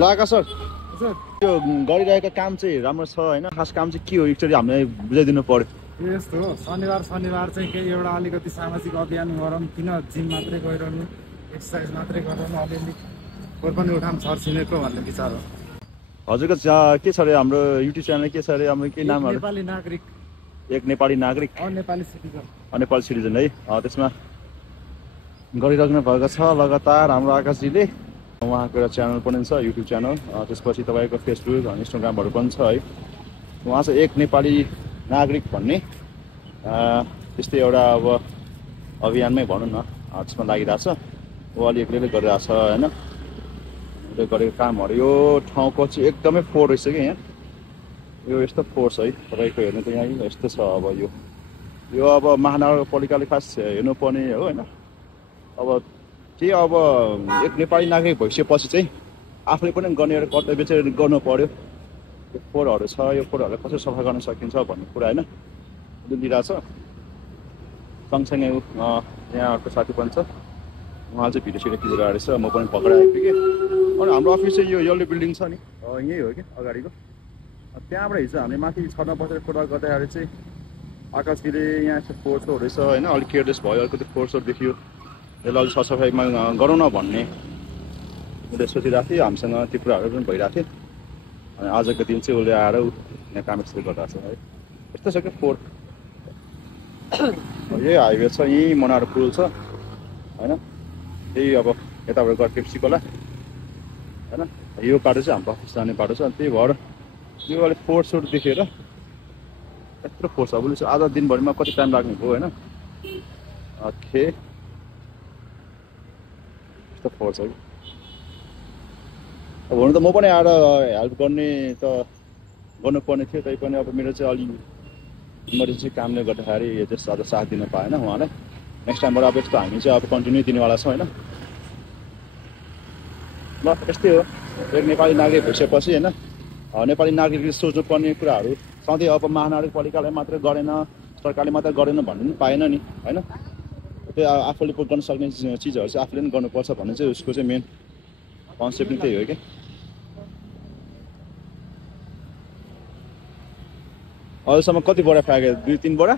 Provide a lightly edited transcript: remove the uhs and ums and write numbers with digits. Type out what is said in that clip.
ल आकाश सर यो गरिरहेको काम चाहिँ राम्रो छ हैन खास काम चाहिँ के हो एकचोटि हामीलाई बुझाइदिनु पर्यो यस्तो हो शनिबार चाहिँ केही एउटा अलिकति सामाजिक अभियान गरौँ किन जिम मात्रै गइरहनु एक्सर्साइज मात्रै गरौँ अलिअलि कोही पनि उठाम छरछिमेको भन्ने विचार हो हजुरको के छ रे हाम्रो युट्युब च्यानल के छ रे हाम्रो के नामहरु नेपाली नागरिक एक नेपाली नागरिक नेपाली सिटिजन नेपाली सिटिजन है त्यसमा गरिराख्नु भएको छ लगातार हाम्रो आकाशजीले उहाँको एउटा च्यानल पनि छ युट्युब च्यानल त्यसपछि तपाईको फेसबुक अनि इन्स्टाग्रामहरु पनि छ है उहाँ चाहिँ एक नेपाली नागरिक भन्ने त्यस्तै एउटा अब अभियानमै भनौँ न त्यसमा लागिरहेछ ऊ अलि एक्लैले गरिरहेछ हैन उसले गरेको कामहरु यो ठाउँको चाहिँ एकदमै फोहोर रहेछ कि यहाँ यो यस्तो फोहोर छ है तपाईको हेर्नु त यहाँ यस्तो छ अब यो अब महानगरपालिकाले खास हेर्नु पर्ने हो हैन अब के अब एक नेपाली नागरिक भइसकेपछि चाहिँ आफूले पनि गर्ने एउटा कर्तव्य चाहिँ गर्नु पर्यो यो फोहोरहरु छ यो फोहोरहरुलाई कसरी सफा गर्न सकिन्छ भन्ने कुरा हैन दिइरहेछ सँगसँगै यहाँ अर्को साथी पनि छ उहाँ चाहिँ भिडियो सिडियो खिचेर आएछ म पनि पक्रेर आइपुगेँ अनि हाम्रो अफिस चाहिँ यो येल्लो बिल्डिङ छ नि यही हो कि अगाडिको त्यहाँबाट हिजो हामीले माथि छतमा बसेर फोटो गर्दाखेरि चाहिँ आकाशजीले यहाँ चाहिँ फोहोर सोहोर रहेछ हैन अलिक केयरलेस भयो अलिकति फोहोर सोहोर देखियो यसलाई अलिक सरसफाइमा गरौँ न भन्ने उसले सोचिरहेको थियो हामीसँग त्यो कुराहरू पनि भइरहेको थियो अनि आजको दिन चाहिँ उसले आएर यहाँ काम सुरु गरिरहेको छ है यस्तो छ कि फोहोर यही हाइवे छ यहीँ मनार पुल छ हैन त्यही अब यताबाट गएर पेप्सीकोला हैन यो बाटो चाहिँ हाम्रो अफिस जाने बाटो छ त्यही भएर यो अलिक फोहोर सोहोर देखेर यत्रो फोहोर छ अब आधा दिनभरिमा कति टाइम लाग्ने भयो हैन ओके यस्तो फोहोर छ कि अब हुनु त म पनि आएर हेल्प गर्ने त गर्नुपर्ने थियो तैपनि अब मेरो चाहिँ अलि इमर्जेन्सी कामले गर्दाखेरि यो चाहिँ आज साथ दिन पाएन उहाँलाई नेक्स्ट टाइमबाट अब यस्तो हामी चाहिँ अब कन्टिन्यू दिनेवाला छौँ होइन ल यस्तै हो एक नेपाली नागरिक भइसकेपछि होइन नेपाली नागरिकले सोच्नुपर्ने कुराहरू सधैँ अब महानगरपालिकालाई मात्रै गरेन सरकारले मात्रै गरेन भन्नु पनि पाएन नि होइन त्यो आफूले गर्न सक्ने चिजहरू चाहिँ आफूले पनि गर्नुपर्छ भन्ने चाहिँ उसको चाहिँ मेन कन्सेप्ट नै त्यही हो कि अहिलेसम्म कति बोरा फ्याँक्यो 2-3 बोरा